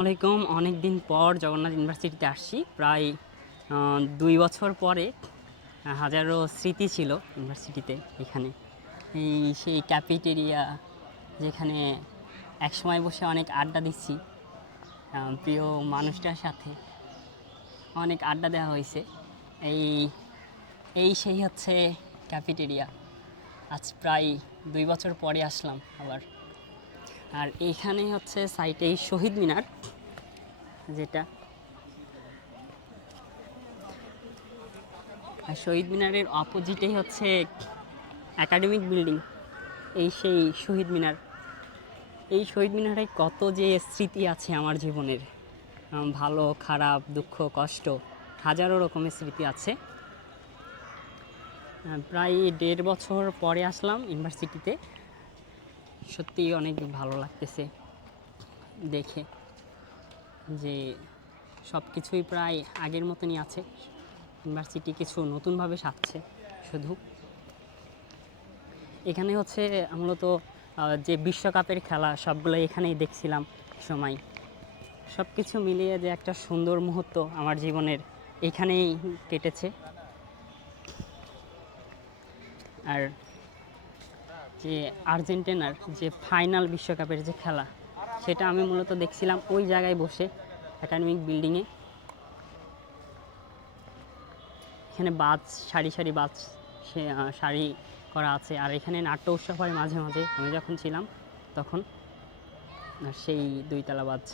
আলাইকুম। অনেক দিন পর জগন্নাথ ইউনিভার্সিটিতে আসছি, প্রায় 2 বছর পরে। হাজারো স্মৃতি ছিল ইউনিভার্সিটিতে এখানে। সেই ক্যাফেটেরিয়া, যেখানে একসময় বসে অনেক আড্ডা দিচ্ছি প্রিয় মানুষটার সাথে, অনেক আড্ডা দেওয়া হয়েছে। এই এই সেই হচ্ছে ক্যাফেটেরিয়া। আজ প্রায় 2 বছর পরে আসলাম আবার। আর এইখানে হচ্ছে সাইটে শহীদ মিনার, যেটা শহীদ মিনারের অপোজিটেই হচ্ছে একাডেমিক বিল্ডিং। এই সেই শহীদ মিনার। এই শহীদ মিনারে কত যে স্মৃতি আছে আমার জীবনের, ভালো খারাপ দুঃখ কষ্ট, হাজারো রকমের স্মৃতি আছে। প্রায় 1.5 বছর পরে আসলাম ইউনিভার্সিটিতে। সত্যি অনেক ভালো লাগতেছে দেখে যে সব কিছুই প্রায় আগের মতনই আছে। ইউনিভার্সিটি কিছু নতুনভাবে সাজছে শুধু। এখানে হচ্ছে মূলত যে বিশ্বকাপের খেলা সবগুলো এখানেই দেখছিলাম সময়। সব কিছু মিলিয়ে যে একটা সুন্দর মুহূর্ত আমার জীবনের এখানেই কেটেছে। আর যে আর্জেন্টিনার যে ফাইনাল বিশ্বকাপের যে খেলা, সেটা আমি মূলত দেখছিলাম ওই জায়গায় বসে, একাডেমিক বিল্ডিংয়ে। এখানে বাস, সারি সারি বাস সে সারি করা আছে। আর এখানে নাট্য উৎসব হয় মাঝে মাঝে, আমি যখন ছিলাম তখন। সেই 2 তলা বাস।